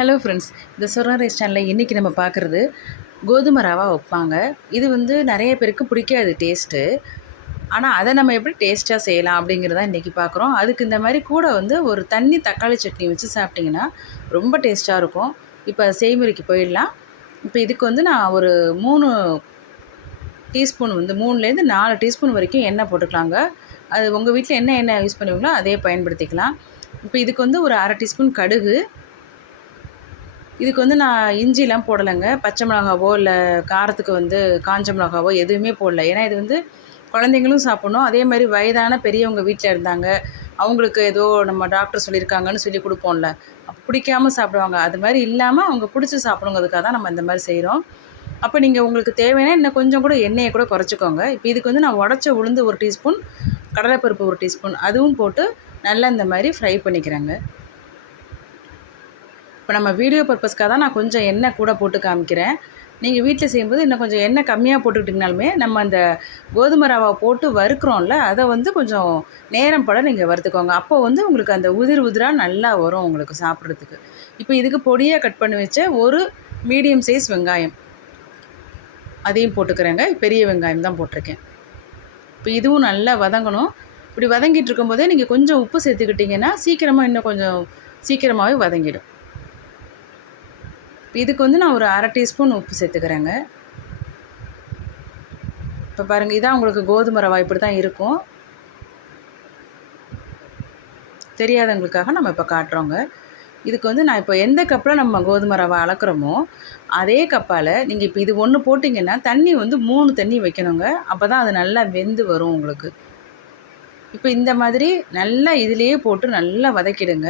Hello friends, இந்த Swarna rice சேனலில் இன்றைக்கி நம்ம பார்க்குறது கோதுமை ரவா வைப்பாங்க. இது நிறைய பேருக்கு பிடிக்காது டேஸ்ட்டு. ஆனால் அதை நம்ம எப்படி டேஸ்ட்டாக செய்யலாம் அப்படிங்கிறத இன்றைக்கி பார்க்குறோம். அதுக்கு இந்த மாதிரி கூட ஒரு தண்ணி தக்காளி சட்னி வச்சு சாப்பிட்டிங்கன்னா ரொம்ப டேஸ்ட்டாக இருக்கும். இப்போ செய்முறைக்கு போயிடலாம். இப்போ இதுக்கு நான் ஒரு 3 டீஸ்பூன் 3லேருந்து 4 டீஸ்பூன் வரைக்கும் எண்ணெய் போட்டுக்கலாங்க. அது உங்கள் வீட்டில் என்ன எண்ணெய் யூஸ் பண்ணுவீங்களோ அதே பயன்படுத்திக்கலாம். இப்போ இதுக்கு ஒரு 1/2 டீஸ்பூன் கடுகு. இதுக்கு நான் இஞ்சிலாம் போடலைங்க. பச்சை மிளகாவோ இல்லை காரத்துக்கு காஞ்ச மிளகாவோ எதுவுமே போடல. ஏன்னா இது குழந்தைங்களும் சாப்பிட்ணும். அதே மாதிரி வயதான பெரியவங்க வீட்டில் இருந்தாங்க, அவங்களுக்கு ஏதோ நம்ம டாக்டர் சொல்லியிருக்காங்கன்னு சொல்லி கொடுப்போம்ல, அப்போ பிடிக்காமல் சாப்பிடுவாங்க. அது மாதிரி இல்லாமல் அவங்க பிடிச்சி சாப்பிடுங்கிறதுக்காக தான் நம்ம இந்த மாதிரி செய்கிறோம். அப்போ நீங்கள் உங்களுக்கு தேவைன்னா இன்னும் கொஞ்சம் கூட எண்ணெயை கூட குறைச்சிக்கோங்க. இப்போ இதுக்கு நான் உடச்ச உளுந்து 1 டீஸ்பூன், கடலைப்பருப்பு 1 டீஸ்பூன் அதுவும் போட்டு நல்லா இந்த மாதிரி ஃப்ரை பண்ணிக்கிறேங்க. இப்போ நம்ம வீடியோ பர்பஸ்க்காக தான் நான் கொஞ்சம் எண்ணெய் கூட போட்டு காமிக்கிறேன். நீங்கள் வீட்டில் செய்யும்போது இன்னும் கொஞ்சம் எண்ணெய் கம்மியாக போட்டுக்கிட்டிங்கனாலுமே நம்ம அந்த கோதுமை ரவா போட்டு வறுக்கிறோம்ல, அதை கொஞ்சம் நேரம் பட நீங்கள் வறுத்துக்கோங்க. அப்போ உங்களுக்கு அந்த உதிராக நல்லா வரும் உங்களுக்கு சாப்பிட்றதுக்கு. இப்போ இதுக்கு பொடியாக கட் பண்ணி வச்ச ஒரு மீடியம் சைஸ் வெங்காயம் அதையும் போட்டுக்கிறேங்க. பெரிய வெங்காயம் தான் போட்டிருக்கேன். இப்போ இதுவும் நல்லா வதங்கணும். இப்படி வதங்கிட்டு இருக்கும்போதே நீங்கள் கொஞ்சம் உப்பு சேர்த்துக்கிட்டிங்கன்னா இன்னும் கொஞ்சம் சீக்கிரமாகவே வதங்கிடும். இதுக்கு நான் ஒரு 1/2 டீஸ்பூன் உப்பு சேர்த்துக்கிறேங்க. இப்போ பாருங்கள், இதான் உங்களுக்கு கோதுமை ரவா இப்படி தான் இருக்கும். தெரியாதவங்களுக்காக நம்ம இப்போ காட்டுறோங்க. இதுக்கு நான் இப்போ எந்த கப்பில் நம்ம கோதுமை ரவா அளக்குறோமோ அதே கப்பால் நீங்கள் இப்போ இது 1 போட்டிங்கன்னா தண்ணி 3 தண்ணி வைக்கணுங்க. அப்போ தான் அது நல்லா வெந்து வரும் உங்களுக்கு. இப்போ இந்த மாதிரி நல்லா இதிலேயே போட்டு நல்லா வதக்கிடுங்க.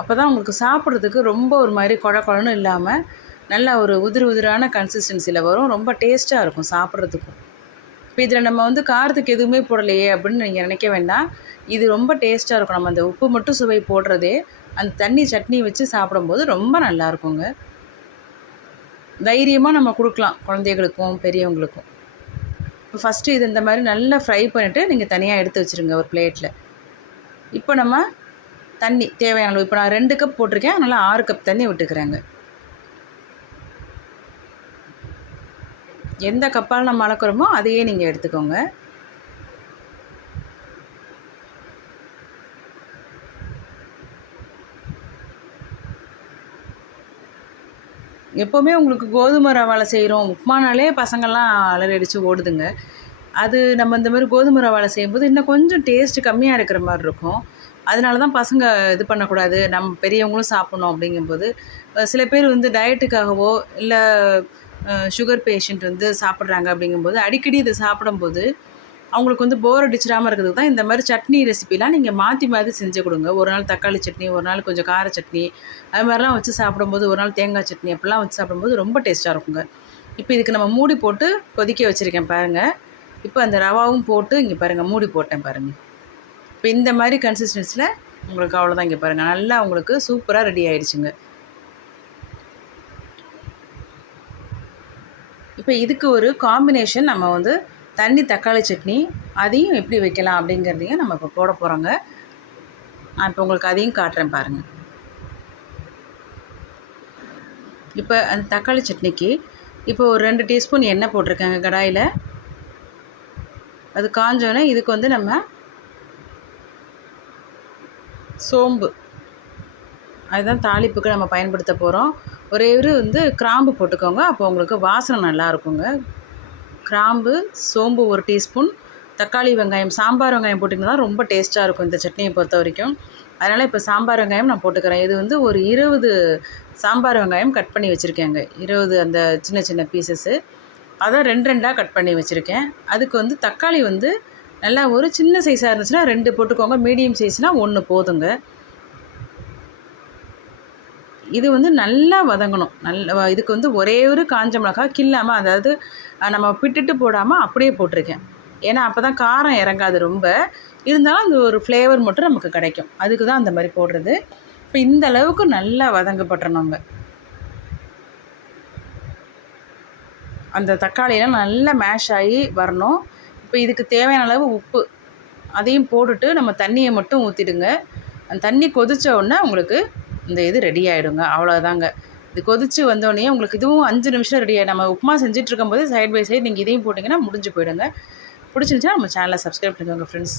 அப்போ தான் உங்களுக்கு சாப்பிட்றதுக்கு ரொம்ப ஒரு மாதிரி குழன்னு இல்லாமல் நல்லா ஒரு உதிரான கன்சிஸ்டன்சியில் வரும். ரொம்ப டேஸ்ட்டாக இருக்கும் சாப்பிட்றதுக்கும். இப்போ இதில் நம்ம காரத்துக்கு எதுவுமே போடலையே அப்படின்னு நீங்கள் நினைக்க வேண்டாம். இது ரொம்ப டேஸ்ட்டாக இருக்கும். நம்ம அந்த உப்பு மட்டும் சுவை போடுறதே அந்த தண்ணி சட்னி வச்சு சாப்பிடும்போது ரொம்ப நல்லாயிருக்குங்க. தைரியமாக நம்ம கொடுக்கலாம் குழந்தைகளுக்கும் பெரியவங்களுக்கும். இப்போ ஃபஸ்ட்டு இது இந்த மாதிரி நல்லா ஃப்ரை பண்ணிவிட்டு நீங்கள் தனியாக எடுத்து வச்சுருங்க ஒரு பிளேட்டில். இப்போ நம்ம தண்ணி தேவையான அளவு, இப்போ நான் 2 கப் போட்டிருக்கேன், அதனால் 6 கப் தண்ணி விட்டுக்கிறேங்க. எந்த கப்பால் நம்ம அளக்குறோமோ அதையே நீங்கள் எடுத்துக்கோங்க. எப்போவுமே உங்களுக்கு கோதுமை ரவாவில் செய்கிறோம் உப்புமானாலே பசங்கள்லாம் அலறி அடித்து ஓடுதுங்க. அது நம்ம இந்த மாதிரி கோதுமை ரவாவில் செய்யும்போது இன்னும் கொஞ்சம் டேஸ்ட்டு கம்மியாக இருக்கிற மாதிரி இருக்கும். அதனால தான் பசங்க இது பண்ணக்கூடாது, நம்ம பெரியவங்களும் சாப்பிட்ணும் அப்படிங்கும்போது சில பேர் டயட்டுக்காகவோ இல்லை சுகர் பேஷண்ட் சாப்பிட்றாங்க அப்படிங்கும்போது அடிக்கடி இதை சாப்பிடும்போது அவங்களுக்கு போர் அடிச்சிடாமல் இருக்கிறதுக்கு தான் இந்த மாதிரி சட்னி ரெசிபிலாம் நீங்கள் மாற்றி மாற்றி செஞ்சு கொடுங்க. ஒரு நாள் தக்காளி சட்னி, ஒரு நாள் கொஞ்சம் கார சட்னி, அது மாதிரிலாம் வச்சு சாப்பிடும்போது ஒரு நாள் தேங்காய் சட்னி அப்படிலாம் வச்சு சாப்பிடும்போது ரொம்ப டேஸ்ட்டாக இருக்குங்க. இப்போ இதுக்கு நம்ம மூடி போட்டு கொதிக்க வச்சுருக்கேன் பாருங்கள். இப்போ அந்த ரவாவும் போட்டு இங்கே பாருங்கள் மூடி போட்டேன் பாருங்கள். இப்போ இந்த மாதிரி கன்சிஸ்டன்சியில் உங்களுக்கு அவ்வளோதான். இங்கே பாருங்கள், நல்லா உங்களுக்கு சூப்பராக ரெடி ஆகிடுச்சுங்க. இப்போ இதுக்கு ஒரு காம்பினேஷன் நம்ம தண்ணி தக்காளி சட்னி அதையும் எப்படி வைக்கலாம் அப்படிங்கிறதையும் நம்ம இப்போ போட போகிறோங்க. நான் இப்போ உங்களுக்கு அதையும் காட்டுறேன் பாருங்கள். இப்போ அந்த தக்காளி சட்னிக்கு இப்போ ஒரு 2 டீஸ்பூன் எண்ணெய் போட்டிருக்கேங்க கடாயில். அது காஞ்சோன்னே இதுக்கு நம்ம சோம்பு, அதுதான் தாளிப்புக்கு நம்ம பயன்படுத்த போகிறோம். ஒரே ஒரு கிராம்பு போட்டுக்கோங்க, அப்போ உங்களுக்கு வாசனை நல்லா இருக்குங்க. கிராம்பு, சோம்பு 1 டீஸ்பூன், தக்காளி வெங்காயம், சாம்பார் வெங்காயம் போட்டிங்கன்னா ரொம்ப டேஸ்ட்டாக இருக்கும் இந்த சட்னியை பொறுத்த வரைக்கும். அதனால் இப்போ சாம்பார் வெங்காயம் நான் போட்டுக்கிறேன். இது ஒரு 20 சாம்பார் வெங்காயம் கட் பண்ணி வச்சுருக்கேங்க. 20 அந்த சின்ன சின்ன பீசஸ்ஸு, அதை 2 கட் பண்ணி வச்சுருக்கேன். அதுக்கு தக்காளி நல்லா ஒரு சின்ன சைஸாக இருந்துச்சுன்னா 2 போட்டுக்கோங்க, மீடியம் சைஸ்னால் 1 போதுங்க. இது நல்லா வதங்கணும். நல்லா இதுக்கு ஒரே ஒரு காஞ்ச மிளகாய் கில்லாமல், அதாவது நம்ம பிட்டுட்டு போடாமல் அப்படியே போட்டிருக்கேன். ஏன்னா அப்போ தான் காரம் இறங்காது ரொம்ப. இருந்தாலும் அந்த ஒரு ஃப்ளேவர் மட்டும் நமக்கு கிடைக்கும், அதுக்கு தான் அந்த மாதிரி போடுறது. இப்போ இந்த அளவுக்கு நல்லா வதங்கப்பட்டுறணுங்க. அந்த தக்காளியெல்லாம் நல்லா மேஷ் ஆகி வரணும். இப்போ இதுக்கு தேவையான அளவு உப்பு அதையும் போட்டுட்டு நம்ம தண்ணியை மட்டும் ஊற்றிடுங்க. அந்த தண்ணி கொதித்த உடனே உங்களுக்கு இந்த இது ரெடி ஆகிடுங்க. அவ்வளோதாங்க. இது கொதித்து வந்தோடனே உங்களுக்கு இதுவும் 5 நிமிஷம் ரெடி ஆகிடும். நம்ம உப்புமா செஞ்சுட்டு இருக்கும்போது சைட் பை சைடு நீங்கள் இதையும் போட்டிங்கன்னா முடிஞ்சு போயிடுங்க. பிடிச்சிருந்துச்சுன்னா நம்ம சேனலை சப்ஸ்கிரைப் பண்ணிக்கோங்க ஃப்ரெண்ட்ஸ்.